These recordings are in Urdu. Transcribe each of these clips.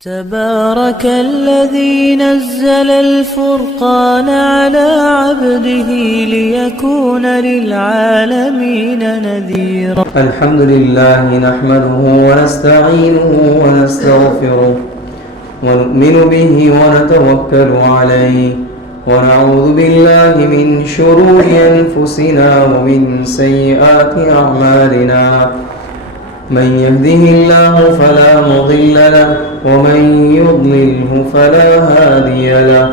تبارك الذي نزل الفرقان على عبده ليكون للعالمين نذيرا. الحمد لله نحمده ونستعينه ونستغفره ونؤمن به ونتوكل عليه ونعوذ بالله من شرور أنفسنا ومن سيئات أعمالنا. من يهده الله فلا مضل له ومن يضلله فلا هادي له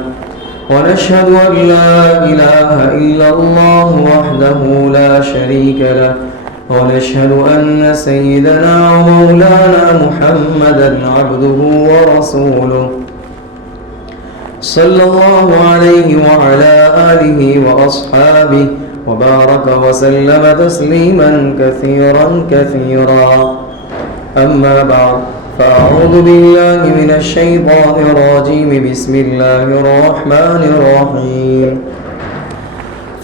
ونشهد أن لا إله إلا الله وحده لا شريك له ونشهد أن سيدنا ومولانا محمدا عبده ورسوله صلى الله عليه وعلى آله وأصحابه وبارك وسلم تسليما كثيرا كثيرا. أما بعد فأعوذ بالله من الشيطان الرجيم. بسم الله الرحمن الرحيم.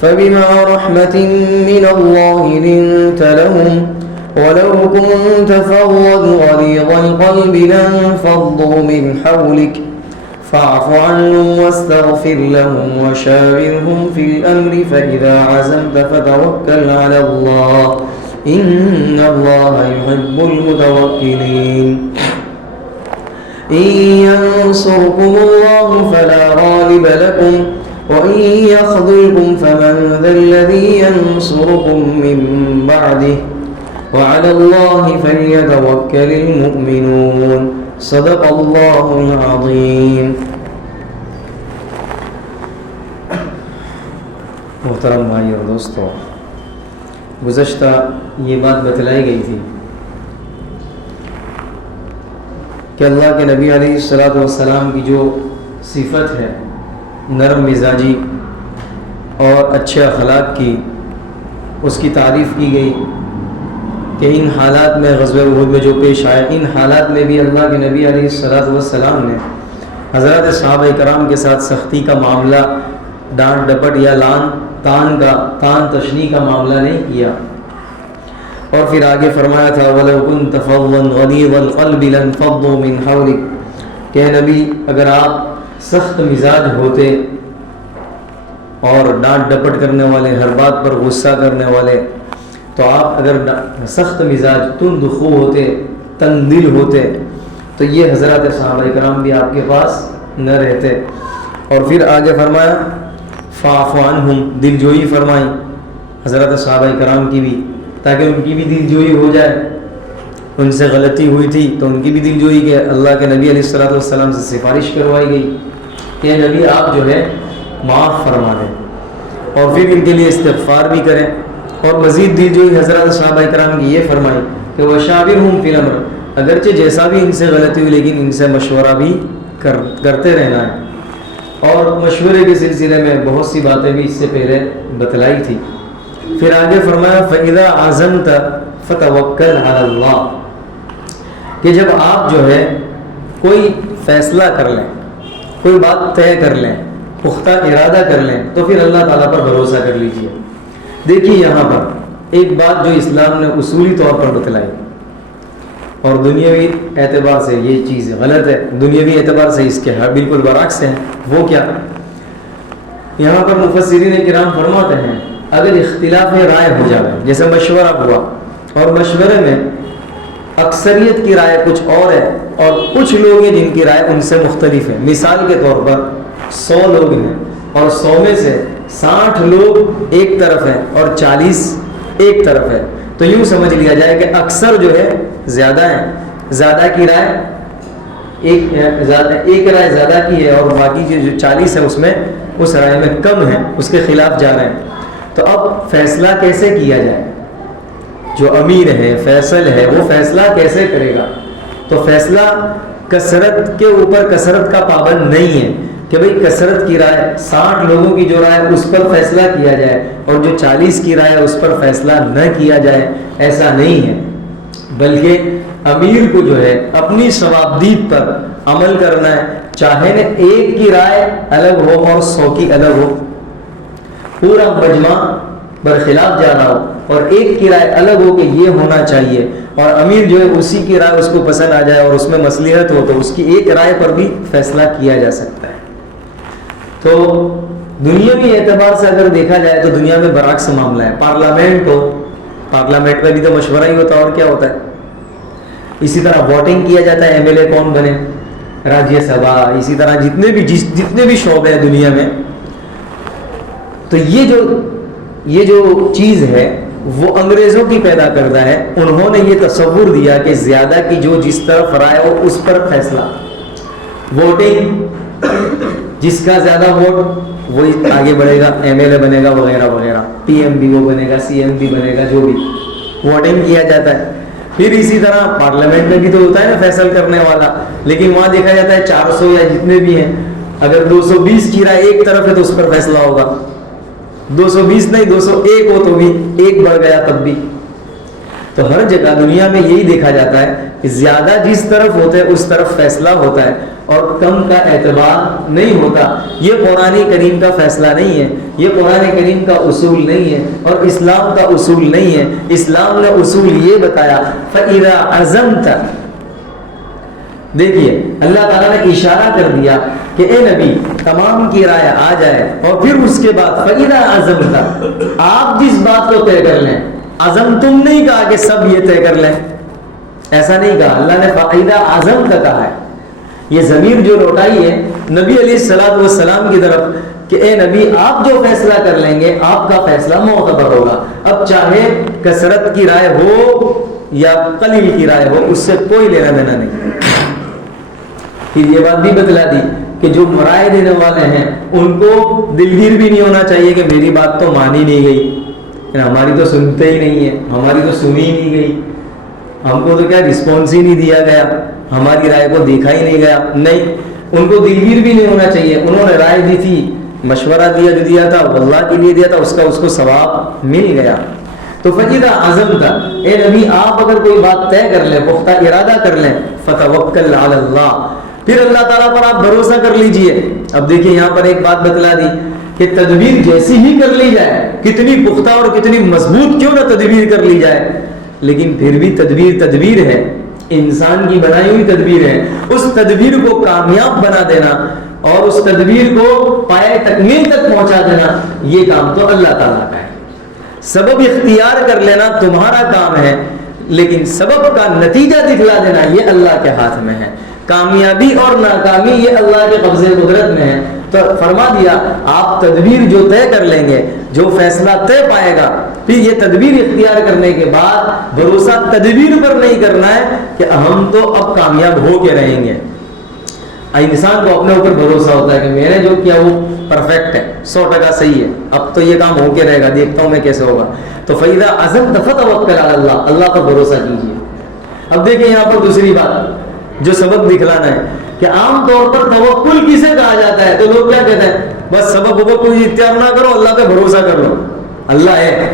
فبما رحمة من الله لنت لهم ولو كنت فظا غليظ القلب لانفضوا من حولك فاعف عنهم واستغفر لهم وشاورهم في الأمر فإذا عزمت فتوكل على الله إن الله يحب المتوكلين. إن ينصركم الله فلا غالب لكم وإن يخذلكم فمن ذا الذي ينصركم من بعده وعلى الله فليتوكل المؤمنون. صدق اللہ العظیم. محترم بھائی اور دوستو، گزشتہ یہ بات بتلائی گئی تھی کہ اللہ کے نبی علیہ الصلوۃ والسلام کی جو صفت ہے نرم مزاجی اور اچھے اخلاق کی، اس کی تعریف کی گئی کہ ان حالات میں غزوہ احد میں جو پیش آئے، ان حالات میں بھی اللہ کے نبی علیہ الصلوۃ والسلام نے حضرات صحابہ کرام کے ساتھ سختی کا معاملہ، ڈانٹ ڈپٹ یا تان تشنی کا معاملہ نہیں کیا. اور پھر آگے فرمایا تھا وَلَوْ كُنْتَ فَظًّا غَلِيظَ الْقَلْبِ لَانفَضُّوا مِنْ حَوْلِكَ، کہ نبی اگر آپ سخت مزاج ہوتے اور ڈانٹ ڈپٹ کرنے والے، ہر بات پر غصہ کرنے والے، تو آپ اگر سخت مزاج، تند خو ہوتے، تنگ دل ہوتے، تو یہ حضرات صحابہ کرام بھی آپ کے پاس نہ رہتے. اور پھر آگے فرمایا فاعف عنہم، دل جوئی فرمائی حضرات صحابہ کرام کی بھی، تاکہ ان کی بھی دل جوئی ہو جائے. ان سے غلطی ہوئی تھی تو ان کی بھی دل جوئی کہ اللہ کے نبی علیہ الصلوۃ والسلام سے سفارش کروائی گئی کہ نبی آپ جو ہے معاف فرما دیں، اور پھر ان کے لیے استغفار بھی کریں. اور مزید دل جوئی حضرات صحابہ کرام کی یہ فرمائی کہ وَشَاوِرْهُمْ فِي الْأَمْرِ، اگرچہ جیسا بھی ان سے غلطی ہوئی لیکن ان سے مشورہ بھی کرتے رہنا ہے. اور مشورے کے سلسلے میں بہت سی باتیں بھی اس سے پہلے بتلائی تھی. پھر آگے فرمایا فَإِذَا عَزَمْتَ فَتَوَكَّلْ عَلَى اللَّهِ، کہ جب آپ جو ہے کوئی فیصلہ کر لیں، کوئی بات طے کر لیں، پختہ ارادہ کر لیں، تو پھر اللہ تعالیٰ پر بھروسہ کر لیجیے. دیکھیے یہاں پر ایک بات جو اسلام نے اصولی طور پر بتلائی، اور دنیاوی اعتبار سے یہ چیز غلط ہے، دنیاوی اعتبار سے اس کے بالکل برعکس ہے. وہ کیا؟ یہاں پر مفسرین کرام فرماتے ہیں اگر اختلاف رائے ہو جائے، جیسے مشورہ ہوا اور مشورے میں اکثریت کی رائے کچھ اور ہے اور کچھ لوگ ہیں جن کی رائے ان سے مختلف ہے. مثال کے طور پر 100 لوگ ہیں اور 100 میں سے 60 لوگ ایک طرف ہیں اور 40 ایک طرف ہے، تو یوں سمجھ لیا جائے کہ اکثر جو ہے زیادہ ہیں، زیادہ کی رائے ایک رائے زیادہ کی ہے اور باقی جو 40 ہے اس میں اس رائے میں کم ہے، اس کے خلاف جا رہے ہیں. تو اب فیصلہ کیسے کیا جائے؟ جو امیر ہے، فیصل ہے، وہ فیصلہ کیسے کرے گا؟ تو فیصلہ کثرت کے اوپر کثرت کا پابند نہیں ہے کہ بھئی کثرت کی رائے 60 لوگوں کی جو رائے اس پر فیصلہ کیا جائے اور جو 40 کی رائے اس پر فیصلہ نہ کیا جائے، ایسا نہیں ہے. بلکہ امیر کو جو ہے اپنی ثوابدید پر عمل کرنا ہے، چاہے نہ ایک کی رائے الگ ہو اور 100 کی الگ ہو. پورا مجمع برخلاف جا رہا ہو اور ایک کی رائے الگ ہو کہ یہ ہونا چاہیے اور امیر جو ہے اسی کی رائے اس کو پسند آ جائے اور اس میں مصلحت ہو تو اس کی ایک رائے پر بھی فیصلہ کیا جا سکتا ہے. تو دنیاوی اعتبار سے اگر دیکھا جائے تو دنیا میں برعکس معاملہ ہے. پارلیمنٹ میں بھی تو مشورہ ہی ہوتا ہے اور کیا ہوتا ہے. اسی طرح ووٹنگ کیا جاتا ہے ایم ایل اے کون بنے, راجیہ سبھا, اسی طرح جتنے بھی شعبے ہیں دنیا میں. تو یہ جو چیز ہے وہ انگریزوں کی پیدا کردہ ہے. انہوں نے یہ تصور دیا کہ زیادہ کی جو جس طرف رائے ہو اس پر فیصلہ, ووٹنگ جس کا زیادہ ووٹ وہی آگے بڑھے گا, ایم ایل اے بنے گا وغیرہ وغیرہ, پی ایم بھی وہ بنے گا, سی ایم بھی بنے گا, جو بھی ووٹنگ کیا جاتا ہے. پھر اسی طرح پارلیمنٹ میں بھی تو ہوتا ہے نا فیصل کرنے والا, لیکن وہاں دیکھا جاتا ہے 400 یا جتنے بھی ہیں, اگر 220 کی رائے ایک طرف ہے تو اس پر فیصلہ ہوگا, 220 نہیں 201 ہو تو بھی ایک بڑھ گیا تب بھی. تو ہر جگہ دنیا میں یہی دیکھا جاتا ہے کہ زیادہ جس طرف ہوتے ہیں اس طرف فیصلہ ہوتا ہے اور کم کا اعتبار نہیں ہوتا. یہ قرآن کریم کا فیصلہ نہیں ہے, یہ قرآن کریم کا اصول نہیں ہے اور اسلام کا اصول نہیں ہے. اسلام نے اصول یہ بتایا فَإِذَا عَزَمْتَ, دیکھیے اللہ تعالیٰ نے اشارہ کر دیا کہ اے نبی تمام کی رائے آ جائے اور پھر اس کے بعد فَإِذَا عَزَمْتَ, آپ جس بات کو طے کر لیں. عزم تم نہیں کہا کہ سب یہ طے کر لیں, ایسا نہیں کہا. اللہ نے فَإِذَا عَزَمْتَ کہا ہے. یہ ضمیر جو لوٹائی ہے نبی علیہ الصلوۃ والسلام کی طرف کہ اے نبی آپ جو فیصلہ کر لیں گے آپ کا فیصلہ معتبر ہوگا. اب چاہے کثرت کی رائے ہو یا قلیل کی رائے ہو, اس سے کوئی لینا دینا نہیں. پھر یہ بات بھی بتلا دی کہ جو رائے دینے والے ہیں ان کو دلگیر بھی نہیں ہونا چاہیے کہ میری بات تو مانی نہیں گئی, ہماری تو سنتے ہی نہیں ہے, ہماری تو سنی ہی نہیں گئی, ہم کو تو کیا رسپانس ہی نہیں دیا گیا, ہماری رائے کو دیکھا ہی نہیں گیا. نہیں, ان کو دلگیر بھی نہیں ہونا چاہیے. انہوں نے رائے دی تھی, مشورہ دیا جو دیا تھا وہ اللہ کے لیے دیا تھا, اس کو ثواب مل گیا. تو فَإِذَا عَزَمْتَ, اے نبی آپ اگر کوئی بات طے کر لیں, پختہ ارادہ کر لیں, فَتَوَكَّلْ عَلَى اللَّهِ, پھر اللہ تعالیٰ پر آپ بھروسہ کر لیجئے. اب دیکھیں یہاں پر ایک بات بتلا دی کہ تدبیر جیسی ہی کر لی جائے, کتنی پختہ اور کتنی مضبوط کیوں نہ تدبیر کر لی جائے, لیکن پھر بھی تدبیر ہے, انسان کی بنائی ہوئی تدبیر ہے. اس تدبیر کو کامیاب بنا دینا اور اس تدبیر کو پائے تکمیل تک پہنچا دینا, یہ کام تو اللہ تعالیٰ کا ہے. سبب اختیار کر لینا تمہارا کام ہے, لیکن سبب کا نتیجہ دکھلا دینا یہ اللہ کے ہاتھ میں ہے. کامیابی اور ناکامی یہ اللہ کے قبضے قدرت میں ہے. تو فرما دیا آپ تدبیر جو طے کر لیں گے, جو فیصلہ طے پائے گا, پھر یہ تدبیر اختیار کرنے کے بعد بھروسہ تدبیر پر نہیں کرنا ہے کہ ہم تو اب کامیاب ہو کے رہیں گے. انسان کو اپنے اوپر بھروسہ ہوتا ہے کہ میں نے جو کیا وہ پرفیکٹ ہے, 100% صحیح ہے, اب تو یہ کام ہو کے رہے گا, دیکھتا ہوں میں کیسے ہوگا. تو فَإِذَا عَزَمْتَ فَتَوَكَّلْ عَلَى اللَّهِ, اللہ پر بھروسہ کیجیے. اب دیکھیں یہاں پر دوسری بات جو سبب دکھلانا ہے کہ عام طور پر توکل کسے کہا جاتا ہے, تو لوگ کیا کہتے ہیں, بس سبب کو کوئی اختیار نہ کرو, اللہ پہ بھروسہ کر لو. اللہ ہے,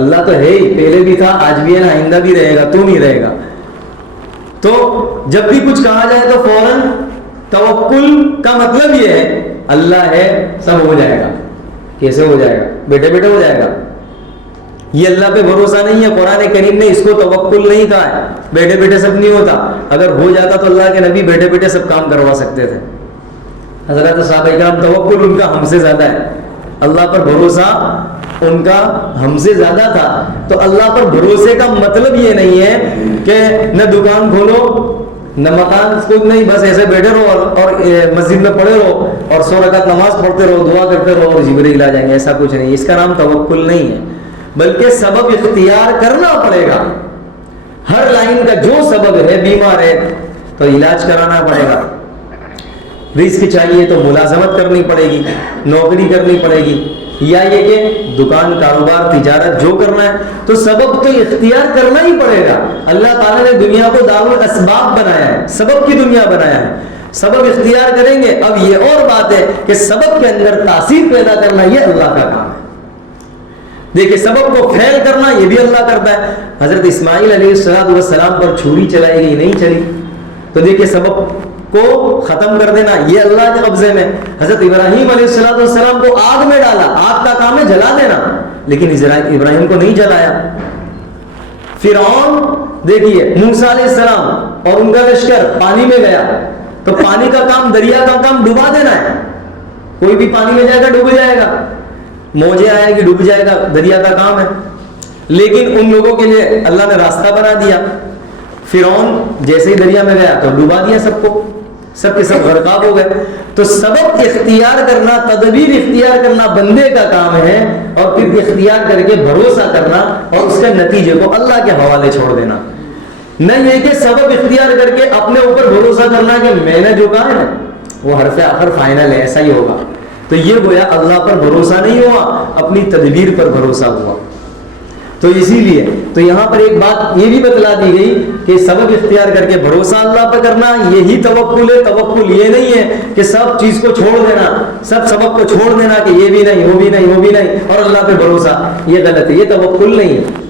اللہ تو ہے ہی, پہلے بھی تھا, آج بھی ہے, آئندہ بھی رہے گا, تم ہی رہے گا. تو جب بھی کچھ کہا جائے تو فوراً توکل کا مطلب یہ ہے اللہ ہے, سب ہو جائے گا. کیسے ہو جائے گا, بیٹے بیٹے ہو جائے گا. یہ اللہ پہ بھروسہ نہیں ہے. قرآن کریم نے اس کو توکل نہیں کہا ہے, بیٹے بیٹے سب نہیں ہوتا. اگر ہو جاتا تو اللہ کے نبی بیٹے بیٹے سب کام کروا سکتے تھے. حضرت صحابہ کرام توکل ان کا ہم سے زیادہ ہے, اللہ پر بھروسہ ان کا ہم سے زیادہ تھا. تو اللہ پر بھروسے کا مطلب یہ نہیں ہے کہ نہ دکان کھولو نہ مکان خود نہیں, بس ایسے بیٹھے رہو اور مسجد میں پڑھے رہو اور 100 رکعت نماز پڑھتے رہو, دعا کرتے رہو اور جبریل آ جائیں گے. ایسا کچھ نہیں, اس کا نام توکل نہیں ہے, بلکہ سبب اختیار کرنا پڑے گا. ہر لائن کا جو سبب ہے, بیمار ہے تو علاج کرانا پڑے گا, رزق چاہیے تو ملازمت کرنی پڑے گی, نوکری کرنی پڑے گی, یا یہ کہ دکان کاروبار تجارت جو کرنا ہے تو سبب تو اختیار کرنا ہی پڑے گا. اللہ تعالیٰ نے دنیا کو دار الاسباب بنایا ہے, سبب کی دنیا بنایا ہے. سبب اختیار کریں گے. اب یہ اور بات ہے کہ سبب کے اندر تاثیر پیدا کرنا یہ اللہ کا کام ہے. دیکھیں سبب کو پھیل کرنا یہ بھی اللہ کرتا ہے. حضرت اسماعیل علیہ السلام پر چھری چلائی گئی, نہیں چلی, تو دیکھیں سبب کو ختم کر دینا یہ اللہ کے قبضے میں. حضرت ابراہیم علیہ السلام کو آگ میں ڈالا, آگ کا کام ہے جلا دینا, لیکن ابراہیم کو نہیں جلایا. فرعون دیکھیے موسیٰ علیہ السلام اور ان کا لشکر پانی میں گیا تو پانی کا کام، دریا کا کام ڈبا دینا ہے. کوئی بھی پانی میں جائے گا ڈوب جائے گا، موجیں آئے گی ڈوب جائے گا، دریا کا کام ہے. لیکن ان لوگوں کے لیے اللہ نے راستہ بنا دیا. فرعون جیسے ہی دریا میں گیا تو ڈبا دیا سب کو، سب کے سب غرقاب ہو گئے. تو سبب اختیار کرنا، تدبیر اختیار کرنا بندے کا کام ہے، اور پھر اختیار کر کے بھروسہ کرنا اور اس کے نتیجے کو اللہ کے حوالے چھوڑ دینا. نہیں یہ کہ سبب اختیار کر کے اپنے اوپر بھروسہ کرنا کہ میں نے جو کہا ہے نا وہ حرف آخر فائنل ہے، ایسا ہی ہوگا. تو یہ گویا اللہ پر بھروسہ نہیں ہوا، اپنی تدبیر پر بھروسہ ہوا. تو اسی لیے تو یہاں پر ایک بات یہ بھی بتلا دی گئی کہ سبب اختیار کر کے بھروسہ اللہ پہ کرنا یہی توکل ہے. توکل یہ نہیں ہے کہ سب چیز کو چھوڑ دینا، سب سبب کو چھوڑ دینا کہ یہ بھی نہیں وہ بھی نہیں وہ بھی نہیں اور اللہ پہ بھروسہ، یہ غلط ہے، یہ توکل نہیں ہے.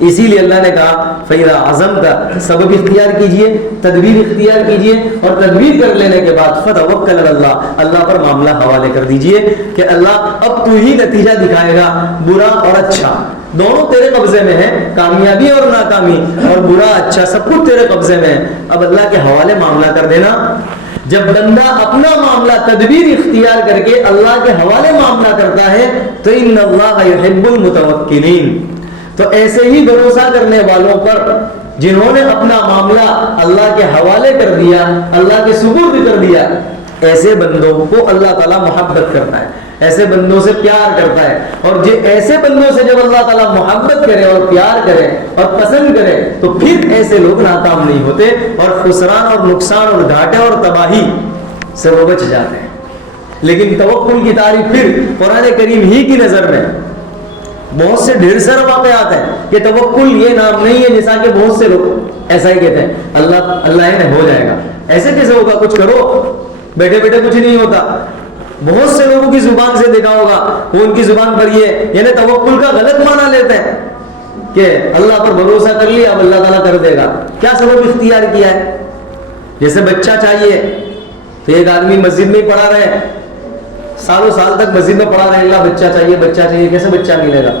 اسی لیے اللہ نے کہا فَإِذَا عَزَمْتَ، سبب اختیار کیجئے، تدبیر اختیار کیجئے، اور تدبیر کر لینے کے بعد فَتَوَكَّلْ عَلَى اللَّهِ، اللہ پر معاملہ حوالے کر دیجئے کہ اللہ اب تو ہی نتیجہ دکھائے گا. برا اور اچھا دونوں تیرے قبضے میں ہے، کامیابی اور ناکامی، اور برا اچھا سب کچھ تیرے قبضے میں ہے. اب اللہ کے حوالے معاملہ کر دینا. جب بندہ اپنا معاملہ تدبیر اختیار کر کے اللہ کے حوالے معاملہ کرتا ہے تو ان اللہ یحب المتوکلین، تو ایسے ہی بھروسہ کرنے والوں پر جنہوں نے اپنا معاملہ اللہ کے حوالے کر دیا، اللہ کے سپرد کر دیا، ایسے بندوں کو اللہ تعالیٰ محبت کرتا ہے، ایسے بندوں سے پیار کرتا ہے. اور ایسے بندوں سے جب اللہ تعالیٰ محبت کرے اور پیار کرے اور پسند کرے تو پھر ایسے لوگ ناکام نہیں ہوتے اور خسران اور نقصان اور گھاٹے اور تباہی سے وہ بچ جاتے ہیں. لیکن توکل کی تعریف پھر قرآن کریم ہی کی نظر میں بہت سے ڈھیر سارے واقعات ہیں کہ توکل یہ نام نہیں ہے، جیسا کہ بہت سے لوگ ایسا ہی کہتے ہیں اللہ ہے ہو جائے گا. ایسے کیسے ہوگا؟ کچھ کرو، بیٹھے بیٹھے کچھ نہیں ہوتا. بہت سے لوگوں کی زبان سے دیکھا ہوگا وہ ان کی زبان پر یہ یعنی توکل کا غلط معنی لیتے ہیں کہ اللہ پر بھروسہ کر لیا اب اللہ تعالیٰ کر دے گا. کیا سبب اختیار کیا ہے؟ جیسے بچہ چاہیے تو ایک آدمی مسجد میں پڑھا رہے، سالوں سال تک مسجد میں پڑھا رہے، اللہ بچہ چاہیے بچہ چاہیے، کیسے بچہ ملے گا؟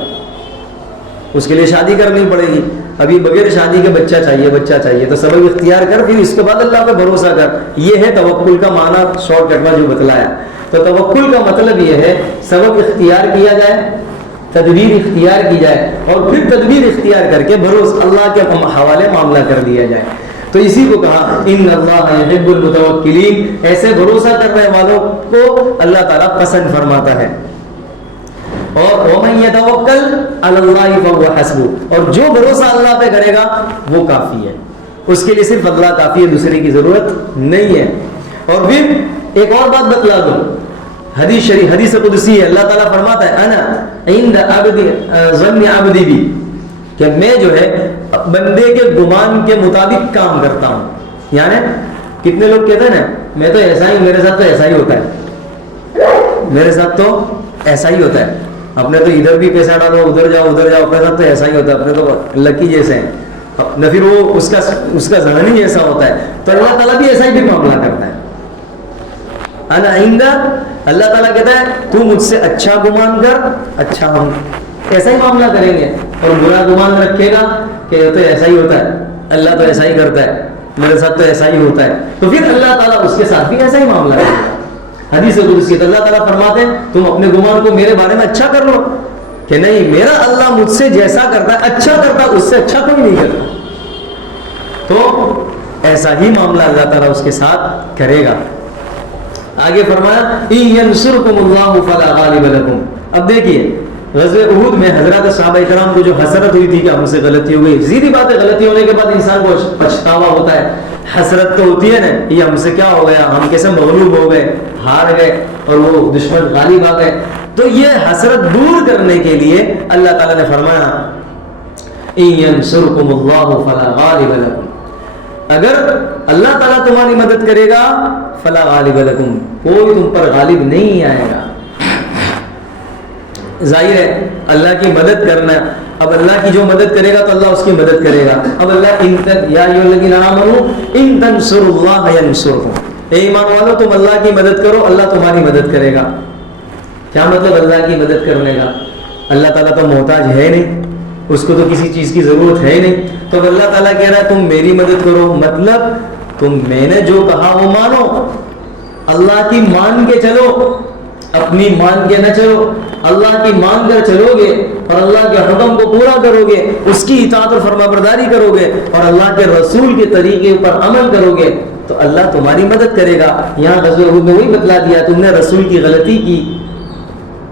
اس کے لیے شادی کرنی پڑے گی. ابھی بغیر شادی کے بچہ چاہیے بچہ چاہیے، تو سبب اختیار کر پھر اس کے بعد اللہ پہ بھروسہ کر. یہ ہے توکل کا معنی شارٹ کٹ میں جو بتلایا. تو توکل کا مطلب یہ ہے سبب اختیار کیا جائے، تدبیر اختیار کی جائے، اور پھر تدبیر اختیار کر کے بھروسہ اللہ کے حوالے معاملہ کر دیا جائے. تو اسی کو کہا ان اللہ یحب المتوکلین، ایسے بھروسہ کرنے والوں کو اللہ تعالیٰ پسند فرماتا ہے. اور وَمَن يَتَوَكَّلْ عَلَى اللَّهِ فَهُوَ حَسْبُهُ، اور جو بھروسہ اللہ پہ کرے گا وہ کافی ہے، اس کے لیے صرف اللہ کافی ہے، دوسرے کی ضرورت نہیں ہے. اور پھر ایک اور بات بتلا دوں، حدیث شریف حدیث قدسی ہے، اللہ تعالیٰ فرماتا ہے انا عند عبدی ظن عبدی بی، کہ میں جو ہے بندے کے گمان کے مطابق کام کرتا ہوں. یعنی کتنے لوگ کہتے ہیں نا میں تو ایسا ہی، میرے ساتھ تو ایسا ہی ہوتا ہے، میرے ساتھ تو ایسا ہی ہوتا ہے، اپنے تو ادھر بھی پیسہ ڈالو ادھر جاؤ اپنے ساتھ تو ایسا ہی ہوتا ہے، اپنے تو لکی جیسے ہیں نہ، پھر وہ اس کا ذہن ہی ایسا ہوتا ہے. تو اللہ تعالیٰ بھی ایسا ہی بھی معاملہ کرتا ہے. انا عند، اللہ تعالیٰ کہتا ہے تو مجھ سے اچھا گمان کر، اچھا ہم ایسا ہی معاملہ کریں گے، اور برا گمان رکھے گا کہ یہ تو ایسا ہی ہوتا ہے، اللہ تو ایسا ہی کرتا ہے، میرے ساتھ تو ایسا ہی ہوتا ہے، تو پھر اللہ تعالیٰ اس کے ساتھ بھی ایسا ہی معاملہ کرے گا. حدیث قدسی اللہ تعالیٰ فرماتے ہیں تم اپنے گمان کو میرے بارے میں اچھا کر لو، کہ نہیں میرا اللہ مجھ سے جیسا کرتا ہے اچھا کرتا ہے، اس سے اچھا کوئی نہیں کرتا. تو ایسا ہی معاملہ اللہ تعالیٰ اس کے ساتھ کرے گا. آگے فرمایا ان ینصرکم اللہ فلا غالب لکم. اب دیکھیے غزوہ احد میں حضرات صحابہ کرام کو جو حسرت ہوئی تھی کہ ہم سے غلطی ہو گئی، سیدھی بات ہے غلطی ہونے کے بعد انسان کو پچھتاوا ہوتا ہے، حسرت تو ہوتی ہے نا، یہ ہم سے کیا ہو گیا، ہم کیسے مغلوب ہو گئے، ہار گئے اور وہ دشمن غالب آ گئے. تو یہ حسرت دور کرنے کے لیے اللہ تعالیٰ نے فرمایا ان ینصرکم اللہ فلا غالب لکم، اگر اللہ تعالیٰ تمہاری مدد کرے گا فلا غالب لکم، کوئی تم پر غالب نہیں آئے گا. ظاہر ہے اللہ کی مدد کرنا، اب اللہ کی جو مدد کرے گا تو اللہ اس کی مدد کرے گا. اب اللہ یا ایھا الذین آمنوا ان تنصروا اللہ ینصرکم، اے ایمان والو تم اللہ کی مدد کرو اللہ تمہاری مدد کرے گا. کیا مطلب اللہ کی مدد کرنے کا؟ اللہ تعالیٰ تو محتاج ہے نہیں، اس کو تو کسی چیز کی ضرورت ہے نہیں. تو اب اللہ تعالیٰ کہہ رہا ہے تم میری مدد کرو، مطلب تم میں نے جو کہا وہ مانو، اللہ کی مان کے چلو، اپنی مان کے نہ چلو. اللہ کی مان کر چلو گے اور اللہ کے حکم کو پورا کرو گے، اس کی اطاعت اور فرما برداری کرو گے اور اللہ کے رسول کے طریقے پر عمل کرو گے تو اللہ تمہاری مدد کرے گا. یہاں غزوہ احد میں وہی بتلا دیا، تم نے رسول کی غلطی کی،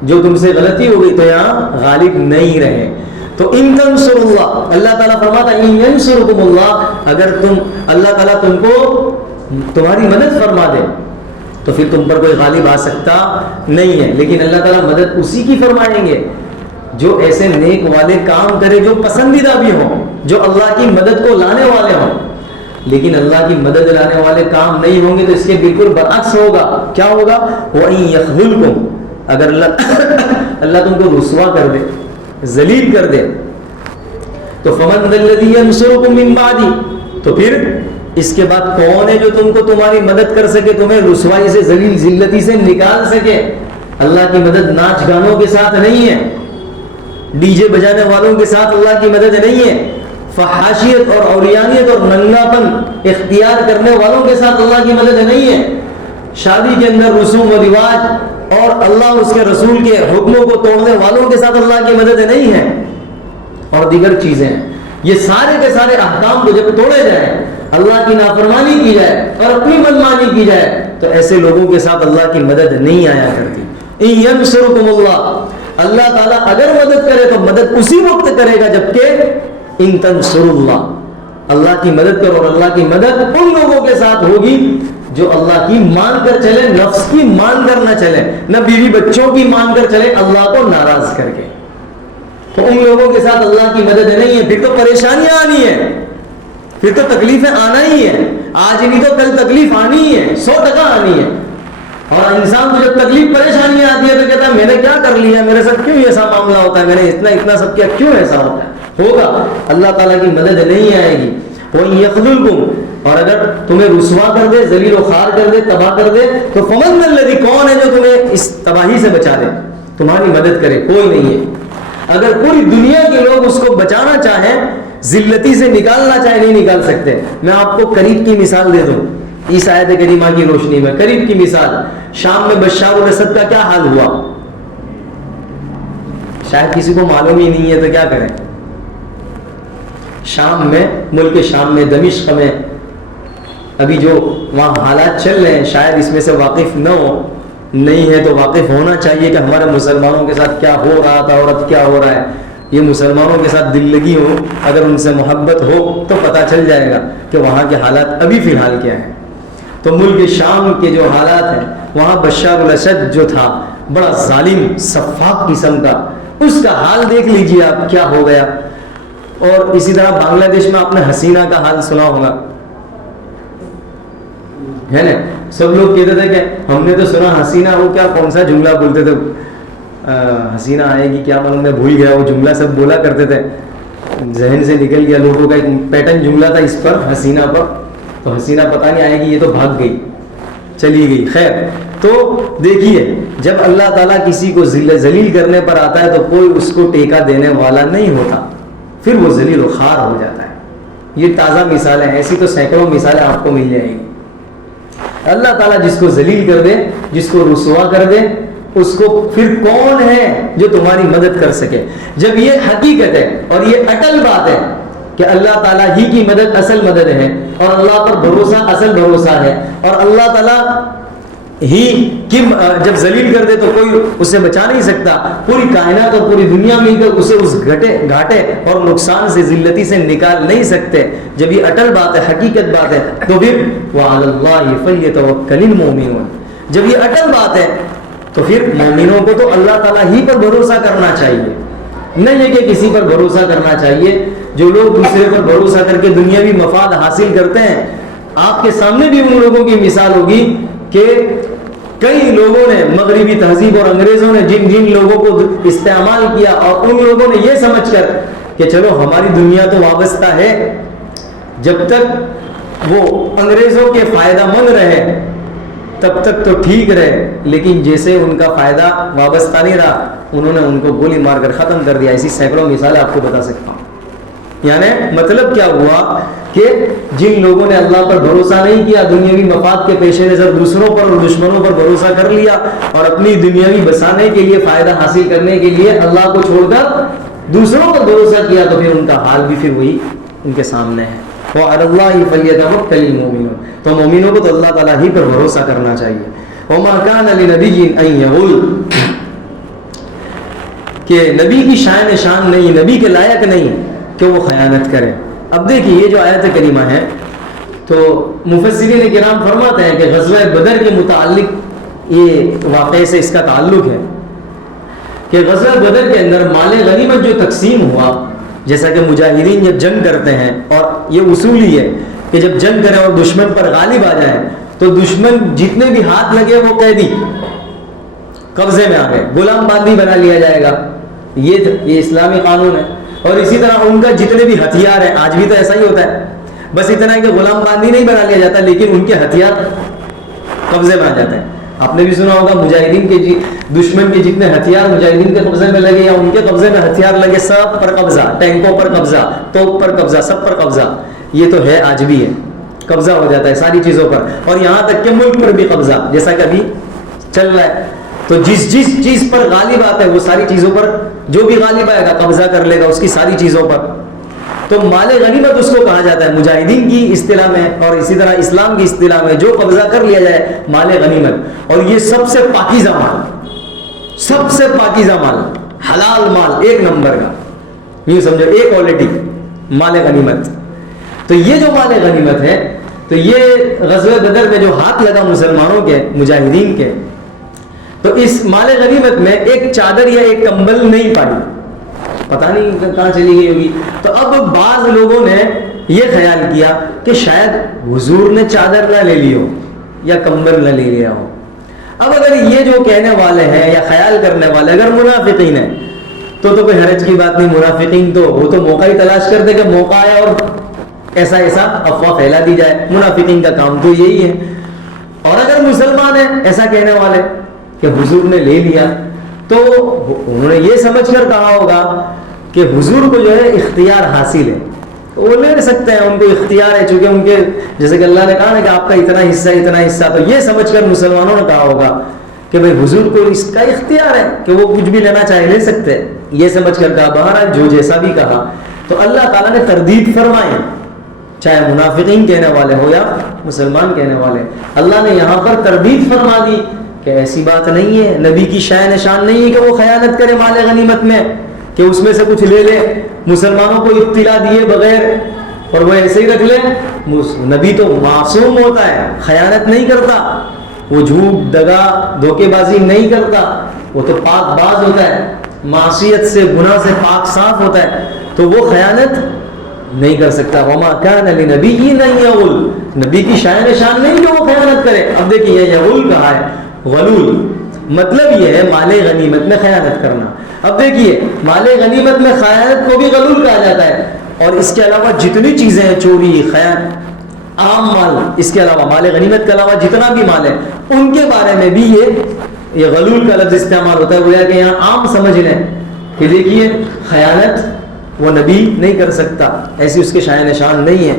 جو تم سے غلطی ہو گئی تو یہاں غالب نہیں رہے. تو ان تنصروا اللہ، اللہ تعالیٰ فرماتا ہے ان ینصرکم اللہ، اگر تم اللہ تعالیٰ تم کو تمہاری مدد فرما دے تو پھر تم پر کوئی غالب آ سکتا نہیں ہے. لیکن اللہ تعالیٰ مدد اسی کی فرمائیں گے جو ایسے نیک والے کام کرے جو پسندیدہ بھی ہوں، جو اللہ کی مدد کو لانے والے ہوں. لیکن اللہ کی مدد لانے والے کام نہیں ہوں گے تو اس کے بالکل برعکس ہوگا. کیا ہوگا؟ وَإِن يَخْذُلْكُمْ، اگر اللہ تم کو رسوا کر دے، ذلیل کر دے تو فَمَنْ ذَا الَّذِي يَنْصُرُكُم مِّن بَعْدِهِ، تو پھر اس کے بعد کون ہے جو تم کو تمہاری مدد کر سکے، تمہیں رسوائی سے، ذلیل ذلتی سے نکال سکے. اللہ کی مدد ناچ گانوں کے ساتھ نہیں ہے، ڈی جے بجانے والوں کے ساتھ اللہ کی مدد نہیں ہے، فحاشیت اور اوریانیت اور ننگاپن اختیار کرنے والوں کے ساتھ اللہ کی مدد نہیں ہے، شادی کے اندر رسوم و رواج اور اللہ اور اس کے رسول کے حکموں کو توڑنے والوں کے ساتھ اللہ کی مدد نہیں ہے، اور دیگر چیزیں ہیں. یہ سارے کے سارے احکام کو جب توڑے جائیں، اللہ کی نافرمانی کی جائے اور اپنی منمانی کی جائے تو ایسے لوگوں کے ساتھ اللہ کی مدد نہیں آیا کرتی. ان ینصرکم اللہ، اللہ تعالیٰ اگر مدد کرے تو مدد اسی وقت کرے گا جبکہ ان تنصروا اللہ، اللہ کی مدد کرو، اور اللہ کی مدد ان لوگوں کے ساتھ ہوگی جو اللہ کی مان کر چلے، نفس کی مان کر نہ چلے، نہ بیوی بچوں کی مان کر چلے اللہ کو ناراض کر کے. تو ان لوگوں کے ساتھ اللہ کی مدد نہیں ہے. پھر تو پریشانیاں آنی ہے، پھر تو تکلیفیں آنا ہی ہے، آج نہیں تو کل تکلیف آنی ہی ہے، 100% آنی ہے. اور انسان کو جب تکلیف پریشانیاں آتی ہے تو کہتا ہے میں نے کیا کر لیا، میرے ساتھ کیوں ایسا معاملہ ہوتا ہے، میں نے اتنا سب کیا، کیوں ایسا ہوتا ہے؟ ہوگا اللہ تعالیٰ کی مدد نہیں آئے گی. وَإِن يَخْذُلْكُمْ، اور اگر تمہیں رسوا کر دے، ذلیل و خوار کر دے، تباہ کر دے تو فَمَنْ الَّذِي، کون ہے جو تمہیں اس تباہی سے بچا دے، تمہاری مدد کرے؟ کوئی نہیں ہے. اگر پوری دنیا کے لوگ اس کو بچانا چاہیں، ذلتی سے نکالنا چاہیں، نہیں نکال سکتے. میں آپ کو قریب کی مثال دے دوں اس آیت کریمہ کی روشنی میں. قریب کی مثال، شام میں بشار الاسد کا کیا حال ہوا؟ شاید کسی کو معلوم ہی نہیں ہے تو کیا کریں. شام میں، ملک شام میں، دمشق میں ابھی جو وہاں حالات چل رہے ہیں، شاید اس میں سے واقف نہ ہو، نہیں ہے تو واقف ہونا چاہیے کہ ہمارے مسلمانوں کے ساتھ کیا ہو رہا تھا اور اب کیا ہو رہا ہے. یہ مسلمانوں کے ساتھ دل لگی ہو، اگر ان سے محبت ہو تو پتہ چل جائے گا کہ وہاں کے حالات ابھی فی الحال کیا ہیں. تو ملک شام کے جو حالات ہیں، وہاں بشار الاسد جو تھا بڑا ظالم سفاک قسم کا، اس کا حال دیکھ لیجئے آپ کیا ہو گیا. اور اسی طرح بنگلہ دیش میں آپ نے حسینہ کا حال سنا ہوگا، ہے نا؟ سب لوگ کہتے تھے کہ ہم نے تو سنا حسینہ، وہ کیا کون سا جملہ بولتے تھے، حسینہ آئے گی کیا معلوم، میں بھول گیا وہ جملہ، سب بولا کرتے تھے، ذہن سے نکل گیا. لوگوں کا ایک پیٹرن جملہ تھا اس پر، حسینہ پر. تو حسینہ پتہ نہیں آئے گی، یہ تو بھاگ گئی، چلی گئی. خیر، تو دیکھیے جب اللہ تعالیٰ کسی کو ذلیل کرنے پر آتا ہے تو کوئی اس کو ٹیکا دینے والا نہیں ہوتا، پھر وہ ذلیل و خوار ہو جاتا ہے. یہ تازہ مثال ہے، ایسی تو سینکڑوں مثالیں آپ کو مل جائیں گی. اللہ تعالیٰ جس کو ذلیل کر دے، جس کو رسوا کر دے، اس کو پھر کون ہے جو تمہاری مدد کر سکے؟ جب یہ حقیقت ہے اور یہ اٹل بات ہے کہ اللہ تعالیٰ ہی کی مدد اصل مدد ہے اور اللہ پر بھروسہ اصل بھروسہ ہے، اور اللہ تعالیٰ ہی جب ذلیل کر دے تو کوئی اسے بچا نہیں سکتا، پوری کائنات اور پوری دنیا مل کر اسے اس گھاٹے اور نقصان سے، ذلتی سے نکال نہیں سکتے. جب یہ اٹل بات ہے، حقیقت بات ہے، تو پھر وَعَلَى اللَّهِ فَلْيَتَوَكَّلِ الْمُؤْمِنُونَ. جب یہ اٹل بات ہے تو پھر مومنوں کو تو اللہ تعالیٰ ہی پر بھروسہ کرنا چاہیے، نہیں ہے کہ کسی پر بھروسہ کرنا چاہیے. جو لوگ دوسرے پر بھروسہ کر کے دنیاوی مفاد حاصل کرتے ہیں، آپ کے سامنے بھی ان لوگوں کی مثال ہوگی کہ کئی لوگوں نے، مغربی تہذیب اور انگریزوں نے جن لوگوں کو استعمال کیا، اور ان لوگوں نے یہ سمجھ کر کہ چلو ہماری دنیا تو وابستہ ہے، جب تک وہ انگریزوں کے فائدہ مند رہے تب تک تو ٹھیک رہے، لیکن جیسے ان کا فائدہ وابستہ نہیں رہا، انہوں نے ان کو گولی مار کر ختم کر دیا. ایسی سینکڑوں مثالیں آپ کو بتا سکتا ہوں. یعنی مطلب کیا ہوا کہ جن لوگوں نے اللہ پر بھروسہ نہیں کیا, دنیاوی مفاد کے پیش نظر دوسروں پر اور دشمنوں پر بھروسہ کر لیا, اور اپنی دنیاوی بسانے کے لیے, فائدہ حاصل کرنے کے لیے اللہ کو چھوڑ کر دوسروں پر بھروسہ کیا, تو پھر ان کا حال بھی پھر وہی ان کے سامنے ہے. وعلی اللہ فلیتوکل المؤمنون, تو مومنوں کو تو اللہ تعالیٰ ہی پر بھروسہ کرنا چاہیے. وما کان لنبی ان یغل, کہ نبی کی شان شان نہیں, نبی کے لائق نہیں کہ وہ خیانت کرے. اب دیکھیے یہ جو آیت کریمہ ہے تو مفسرین کرام فرماتے ہیں کہ غزوہ بدر کے متعلق یہ واقعے سے اس کا تعلق ہے کہ غزوہ بدر کے اندر مال غنیمت جو تقسیم ہوا, جیسا کہ مجاہدین جب جنگ کرتے ہیں, اور یہ اصول ہی ہے کہ جب جنگ کریں اور دشمن پر غالب آ جائیں تو دشمن جتنے بھی ہاتھ لگے وہ قیدی قبضے میں آ گئے, غلام باندھی بنا لیا جائے گا. یہ اسلامی قانون ہے. اور اسی طرح ان کا جتنے بھی ہتھیار ہیں, آج بھی تو ایسا ہی ہوتا ہے, بس اتنا ہے کہ غلام باندھی نہیں بنا لیا جاتا, لیکن ان کے ہتھیار قبضے میں آ جاتے ہیں. آپ نے بھی سنا ہوگا مجاہدین کے دشمن کے جتنے ہتھیار مجاہدین کے قبضے میں لگے یا ان کے قبضے میں ہتھیار لگے, سب پر قبضہ, ٹینکوں پر قبضہ, توپ پر قبضہ, سب پر قبضہ. یہ تو ہے, آج بھی ہے, قبضہ ہو جاتا ہے ساری چیزوں پر, اور یہاں تک کہ ملک پر بھی قبضہ, جیسا کہ ابھی چل رہا ہے. تو جس چیز پر غالب آتا ہے وہ ساری چیزوں پر, جو بھی غالب آئے گا قبضہ کر لے گا اس کی ساری چیزوں پر. تو مال غنیمت اس کو کہا جاتا ہے مجاہدین کی اصطلاح میں, اور اسی طرح اسلام کی اصطلاح میں جو قبضہ کر لیا جائے مال غنیمت. اور یہ سب سے پاکیزہ مال, سب سے پاکیزہ مال, حلال مال, ایک نمبر کا, یوں سمجھو ایک کوالٹی مال غنیمت. تو یہ جو مال غنیمت ہے, تو یہ غزوہ بدر میں جو ہاتھ لگا مسلمانوں کے, مجاہدین کے, تو اس مال غنیمت میں ایک چادر یا ایک کمبل نہیں پائی, پتہ نہیں کہاں چلی گئی ہوگی. تو اب بعض لوگوں نے یہ خیال کیا کہ شاید حضور نے چادر نہ لے لی ہو یا کمبل نہ لے لیا ہو. اب اگر یہ جو کہنے والے ہیں یا خیال کرنے والے اگر منافقین ہیں تو کوئی حرج کی بات نہیں. منافقین تو وہ تو موقع ہی تلاش کرتے کہ موقع آئے اور ایسا افواہ پھیلا دی جائے. منافقین کا کام تو یہی ہے. اور اگر مسلمان ہیں ایسا کہنے والے کہ حضور نے لے لیا, تو انہوں نے یہ سمجھ کر کہا ہوگا کہ حضور کو جو ہے اختیار حاصل ہے, وہ لے سکتے ہیں, ان کو اختیار ہے, چونکہ ان کے جیسے کہ اللہ نے کہا نا کہ آپ کا اتنا حصہ, تو یہ سمجھ کر مسلمانوں نے کہا ہوگا کہ بھئی حضور کو اس کا اختیار ہے کہ وہ کچھ بھی لینا چاہے لے سکتے ہیں, یہ سمجھ کر کہا. بہرحال جو جیسا بھی کہا, تو اللہ تعالیٰ نے تردید فرمائی, چاہے منافقین کہنے والے ہو یا مسلمان کہنے والے, اللہ نے یہاں پر تردید فرما دی کہ ایسی بات نہیں ہے, نبی کی شان نہیں ہے کہ وہ خیانت کرے مال غنیمت میں, کہ اس میں سے کچھ لے لے, مسلمانوں کو اطلاع دیے بغیر اور وہ ایسے ہی رکھ لے. نبی تو معصوم ہوتا ہے, خیانت نہیں کرتا, وہ جھوٹ دغا دھوکے بازی نہیں کرتا, وہ تو پاک باز ہوتا ہے, معصیت سے گناہ سے پاک صاف ہوتا ہے, تو وہ خیانت نہیں کر سکتا. وما کان لنبی ان یغل, نبی کی شان نہیں کہ وہ خیانت کرے. اب دیکھیے یہ یغل کہا ہے, غلول مطلب یہ ہے مال غنیمت میں خیانت کرنا. اب دیکھیے مال غنیمت میں خیانت کو بھی غلول کہا جاتا ہے, اور اس کے علاوہ جتنی چیزیں ہیں, چوری, خیانت, عام مال, اس کے علاوہ مال غنیمت کے علاوہ جتنا بھی مال ہے ان کے بارے میں بھی یہ غلول کا لفظ استعمال ہوتا ہے. گویا کہ یہاں عام سمجھ لیں کہ دیکھیے خیانت وہ نبی نہیں کر سکتا, ایسی اس کے شان نہیں ہے.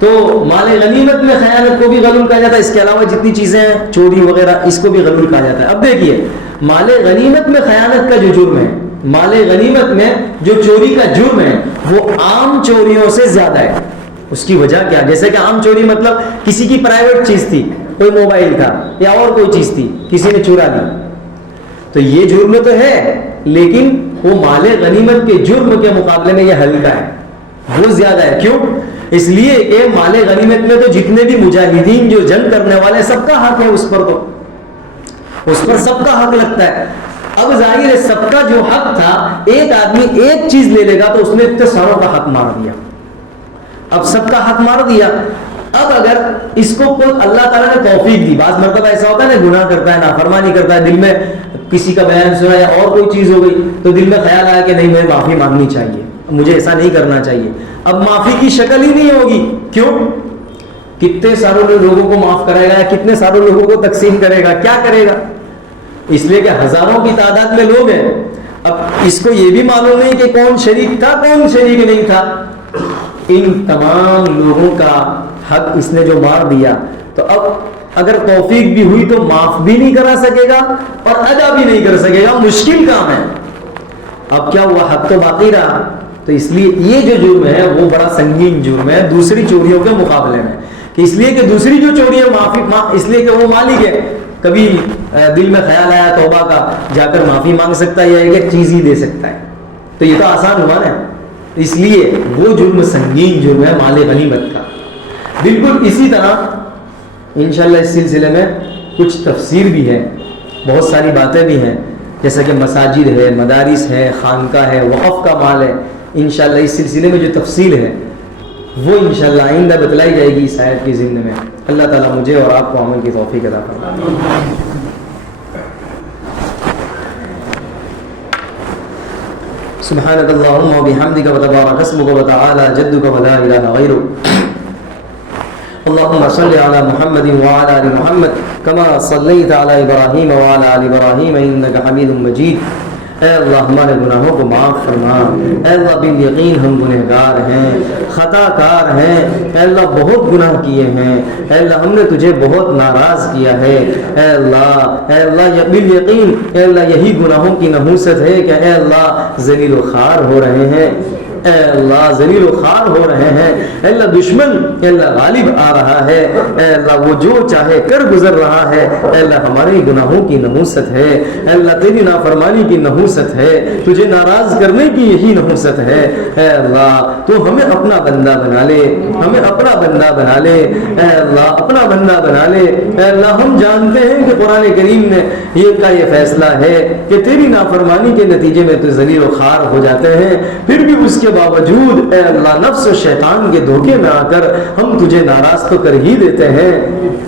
تو مال غنیمت میں خیانت کو بھی غلول کہا جاتا ہے, اس کے علاوہ جتنی چیزیں ہیں چوری وغیرہ اس کو بھی غلول کہا جاتا ہے. اب دیکھیے مال غنیمت میں خیانت کا جو جرم ہے, مال غنیمت میں جو چوری کا جرم ہے وہ عام چوریوں سے زیادہ ہے. اس کی وجہ کیا؟ جیسے کہ عام چوری مطلب کسی کی پرائیویٹ چیز تھی, کوئی موبائل تھا یا اور کوئی چیز تھی, کسی نے چورا لی, تو یہ جرم تو ہے, لیکن وہ مال غنیمت کے جرم کے مقابلے میں یہ ہلکا ہے, وہ زیادہ ہے. کیوں؟ اس لیے کہ مال غنیمت میں تو جتنے بھی مجاہدین جو جنگ کرنے والے سب کا حق ہے, اس پر سب کا حق لگتا ہے. اب ظاہر ہے سب کا جو حق تھا, ایک آدمی ایک چیز لے لے گا تو اس نے اتنے ساروں کا حق مار دیا, اب سب کا حق مار دیا. اب اگر اس کو کوئی اللہ تعالیٰ نے توفیق دی, بعض مرتبہ ایسا ہوتا ہے نا, گناہ کرتا ہے, نافرمانی کرتا ہے, دل میں کسی کا بیان سنا یا اور کوئی چیز ہو گئی تو دل میں خیال آیا کہ نہیں مجھے معافی مانگنی چاہیے, مجھے ایسا نہیں کرنا چاہیے. اب معافی کی شکل ہی نہیں ہوگی. کیوں؟ کتنے ساروں لوگوں کو معاف کرے گا یا کتنے ساروں لوگوں کو تقسیم کرے گا, کیا کرے گا؟ اس لیے کہ ہزاروں کی تعداد میں لوگ ہیں, اب اس کو یہ بھی معلوم نہیں کہ کون شریک تھا کون شریک نہیں تھا. ان تمام لوگوں کا حق اس نے جو مار دیا, تو اب اگر توفیق بھی ہوئی تو معاف بھی نہیں کرا سکے گا اور ادا بھی نہیں کر سکے گا, مشکل کام ہے. اب کیا ہوا, حق تو باقی رہا. تو اس لیے یہ جو جرم ہے وہ بڑا سنگین جرم ہے دوسری چوریوں کے مقابلے میں, کہ اس لیے کہ دوسری جو چوری ہے اس لیے کہ وہ مالک ہے, کبھی دل میں خیال آیا توبہ کا, جا کر معافی مانگ سکتا ہے یا ایک چیز ہی دے سکتا ہے, تو یہ تو آسان ہوا نا. اس لیے وہ جرم سنگین جرم ہے مال غنیمت کا. بالکل اسی طرح انشاءاللہ اس سلسلے میں کچھ تفسیر بھی ہے, بہت ساری باتیں بھی ہیں, جیسا کہ مساجد ہے, مدارس ہے, خانقاہ ہے, وقف کا مال ہے. انشاءاللہ اس سلسلے میں جو تفصیل ہے وہ انشاءاللہ آئندہ بتلائی جائے گی اس آیت کی ضمن میں. اللہ تعالیٰ مجھے اور آپ کو عمل کی توفیق عطا فرمائے. سبحانك اللهم وبحمدك وتبارك اسمك وتعالى جدك ولا إله غيرك. اللهم صل على محمد وعلى آل محمد كما صليت على إبراهيم وعلى آل إبراهيم إنك حميد مجيد. اے اللہ ہمارے گناہوں کو معاف فرما. اے اللہ بالیقین ہم گنہگار ہیں, خطا کار ہیں. اے اللہ بہت گناہ کیے ہیں. اے اللہ ہم نے تجھے بہت ناراض کیا ہے. اے اللہ بالیقین اے اللہ یہی گناہوں کی نحوست ہے کہ اے اللہ ذلیل و خوار ہو رہے ہیں. اے اللہ ذلیل و خوار ہو رہے ہیں. اے اللہ دشمن اے اللہ غالب آ رہا ہے. اے اللہ وہ جو چاہے کر گزر رہا ہے. اے اللہ ہمارے گناہوں کی نحوست ہے. اے اللہ تیری نافرمانی کی نحوست ہے, تجھے ناراض کرنے کی یہی نحوست ہے. اے اللہ تو ہمیں اپنا بندہ بنا لے, ہمیں اپنا بندہ بنا لے. اے اللہ اپنا بندہ بنا لے. اے اللہ ہم جانتے ہیں کہ قرآن کریم میں یہ فیصلہ ہے کہ تیری نافرمانی کے نتیجے میں تو ذلیل و خوار ہو جاتے ہیں, پھر بھی اس کے باوجود اے اللہ نفس و شیطان کے دھوکے میں آ کر ہم تجھے ناراض تو کر ہی دیتے ہیں.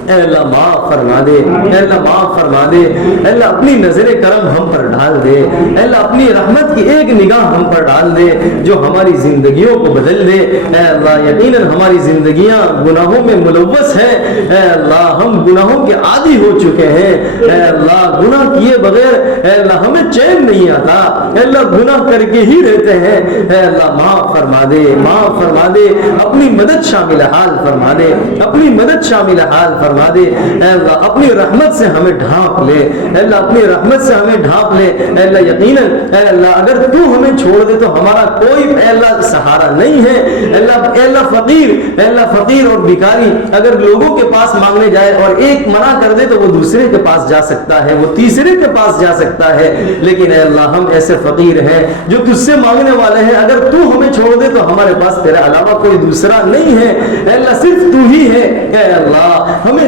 اے اللہ معاف فرما دے. اے اللہ معاف فرما دے. اے اللہ اپنی نظر کرم ہم پر ڈال دے. اے اللہ اپنی رحمت کی ایک نگاہ ہم پر ڈال دے جو ہماری زندگیوں کو بدل دے. اے اللہ یقیناً ہماری زندگیاں گناہوں میں ملوث ہیں. اے اللہ ہم گناہوں کے عادی ہو چکے ہیں. اے اللہ گناہ کیے بغیر اے اللہ ہمیں چین نہیں آتا. اے اللہ گناہ کر کے ہی رہتے ہیں. اے اللہ معاف فرما دے, معاف فرما دے. اپنی مدد شامل حال فرما دے, اپنی مدد شامل حال فرما دے. اے اللہ اپنی رحمت سے ہمیں ڈھانپ لے. اے اللہ اپنی رحمت سے ہمیں ڈھانپ لے. اے اللہ یقیناً اے اللہ اگر تو ہمیں چھوڑ دے تو ہمارا کوئی اے اللہ سہارا نہیں ہے. اے اللہ فقیر, اے اللہ فقیر اور بیکاری اگر لوگوں کے پاس مانگنے جائے اور ایک منع کر دے تو وہ دوسرے کے پاس جا سکتا ہے, وہ تیسرے کے پاس جا سکتا ہے. لیکن اے اللہ ہم ایسے فقیر ہیں جو تجھ سے مانگنے والے ہیں. اگر تو ہمیں چھوڑ دے تو ہمارے پاس تیرے علاوہ کوئی دوسرا نہیں ہے. اے اللہ صرف تو ہی ہے. اے اللہ ہمیں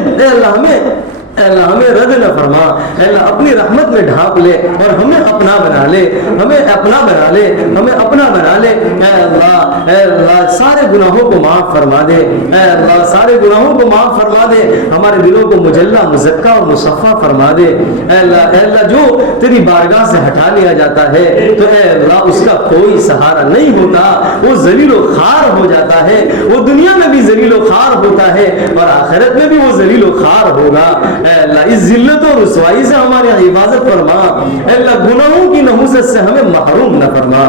رد نہ فرما. اے اللہ اپنی رحمت میں ڈھانپ لے اور ہمیں اپنا بنا لے, ہمیں اپنا بنا لے, ہمیں اپنا بنا لے. اے اللہ سارے گناہوں کو معاف فرما دے. اے اللہ سارے گناہوں کو معاف فرما دے. ہمارے دلوں کو مجلہ مزکہ اور مصفہ فرما دے. اے اللہ جو تیری بارگاہ سے ہٹا لیا جاتا ہے تو اے اللہ اس کا کوئی سہارا نہیں ہوتا, وہ ذلیل و خوار ہو جاتا ہے. وہ دنیا میں بھی ذلیل و خوار ہوتا ہے اور آخرت میں بھی وہ ذلیل و خوار ہوگا. اے اللہ اس ذلت و رسوائی سے ہماری حفاظت فرما. اے اللہ گناہوں کی نحوست سے ہمیں محروم نہ فرما.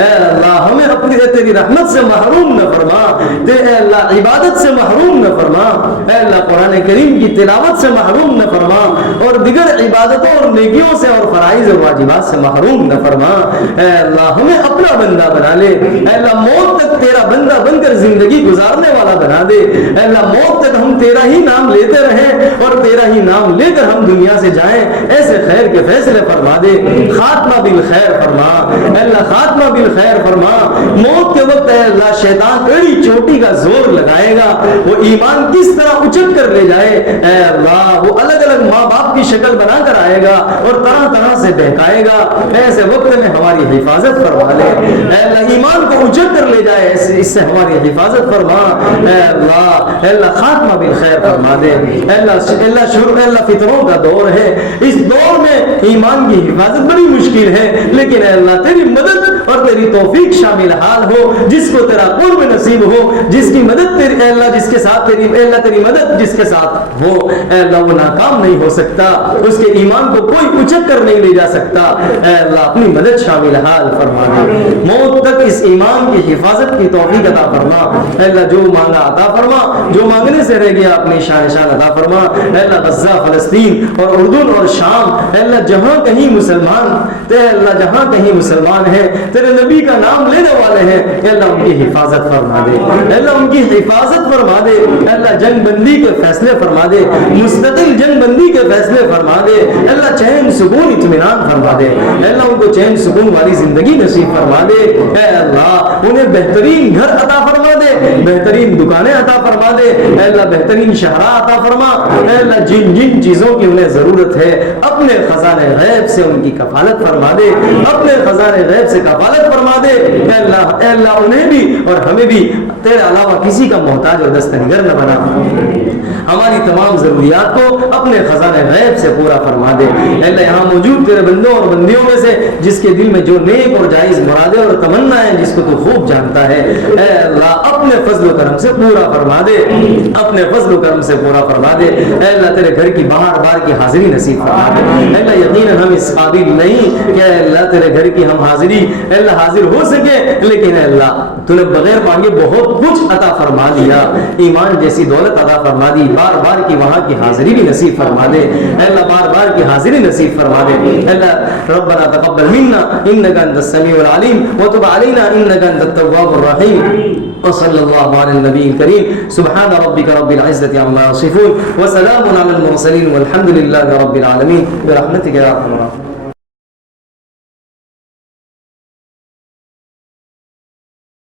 اے اللہ ہمیں اپنی تیری رحمت سے محروم نہ فرما. اے اللہ عبادت سے محروم نہ فرما. اے اللہ قرآن کریم کی تلاوت سے محروم نہ فرما اور دیگر عبادتوں اور نیکیوں سے اور فرائض اور واجبات سے محروم نہ فرما. اے اللہ ہمیں اپنا بندہ بنا لے. اے اللہ موت تک تیرا بندہ بن کر زندگی گزارنے والا بنا دے. اے اللہ موت تک ہم تیرا ہی نام لیتے رہیں اور تیرا ہی نام لے کر ہم دنیا سے جائیں. ایسے خیر کے فیصلے فرما دے. خاتمہ بالخیر فرما. اے اللہ خاتمہ بالخیر فرما. موت کے وقت اے اللہ شیطان ایڑی چوٹی کا زور لگائے گا, وہ ایمان کس طرح اچک کر لے جائے. اے اللہ وہ الگ الگ ماں باپ کی شکل بنا کر آئے گا اور طرح طرح سے بہکائے گا. ایسے وقت میں ہماری حفاظت فرما لے. اے اللہ ایمان کو اچک کر لے جائے, اس سے ہماری حفاظت فرما. اے اللہ خاتمہ بالخیر فرما دے. اے اللہ فطروں کا دور ہے. اس دور میں ایمان کی حفاظت بڑی مشکل ہے, لیکن اے اللہ تیری مدد اور تیری توفیق شامل حال ہو. جس کو تیرا قرب نصیب ہو, جس کی مدد تیری اے اللہ جس کے ساتھ تیری اے اللہ تیری مدد جس کے ساتھ ہو, اے اللہ وہ ناکام نہیں ہو سکتا. اس کے ایمان کو کوئی اچک کر نہیں لے جا سکتا. اے اللہ اپنی مدد شامل حال فرما دے, موت تک اس ایمان کی حفاظت کی توفیق عطا فرما. اے اللہ جو مانگا عطا فرما, جو مانگنے سے رہ گیا اپنی شان عطا فرما. اے اللہ غزہ, فلسطین اور اردن اور شام, اے اللہ جہاں کہیں مسلمان, اے اللہ جہاں کہیں مسلمان ہیں, تیرے نبی کا نام لینے والے ہیں, اے اللہ ان کی حفاظت فرما دے. اے اللہ ان کی حفاظت فرما دے. اے اللہ جنگ بندی کے فیصلے فرما دے, مستقل جنگ بندی کے فیصلے فرما دے. اے اللہ چین سکون اطمینان فرما دے. اے اللہ ان کو چین سکون والی زندگی نصیب فرما دے. اے اللہ انہیں بہترین گھر عطا فرما دے, بہترین دکانیں عطا فرما دے. اے اللہ بہترین شہراء عطا فرما. اے اللہ جن جن چیزوں کی انہیں ضرورت ہے اپنے خزانے غیب سے ان کی کفالت فرما دے, اپنے خزانے غیب سے کفالت فرما دے. اے اللہ انہیں بھی اور ہمیں بھی تیرے علاوہ کسی کا محتاج اور دستنگر نہ بنا. ہماری تمام ضروریات کو اپنے خزانے غیب سے پورا فرما دے. اے اللہ یہاں موجود تیرے بندوں اور بندیوں میں سے جس کے دل میں جو نیک اور جائز مرادیں اور تمنا ہے جس کو تو خوب جانتا ہے, اے اللہ اپنے فضل و کرم سے پورا فرما دے, اپنے فضل و کرم سے پورا فرما دے. اے اللہ تیرے گھر کی بار بار کی حاضری نصیب فرما دے. اے اللہ یقیناً ہم اس قابل نہیں کہ اے اللہ تیرے گھر کی ہم حاضری اے اللہ حاضر ہو سکے, لیکن اے اللہ تو نے بغیر مانگے بہت کچھ عطا فرما دیا, ایمان جیسی دولت عطا فرما دی, بار بار کی وہاں کی حاضری بھی نصیب فرما دے. اے اللہ بار بار کی حاضری نصیب فرما دے. اے اللہ ربنا تقبل منا انك انت السميع العليم وتب علينا انك انت التواب الرحيم. وصلى الله على النبي الكريم. سبحان ربك رب العزة عما يصفون وسلام على المرسلين والحمد لله رب العالمين برحمتك يا ارحم الراحمين.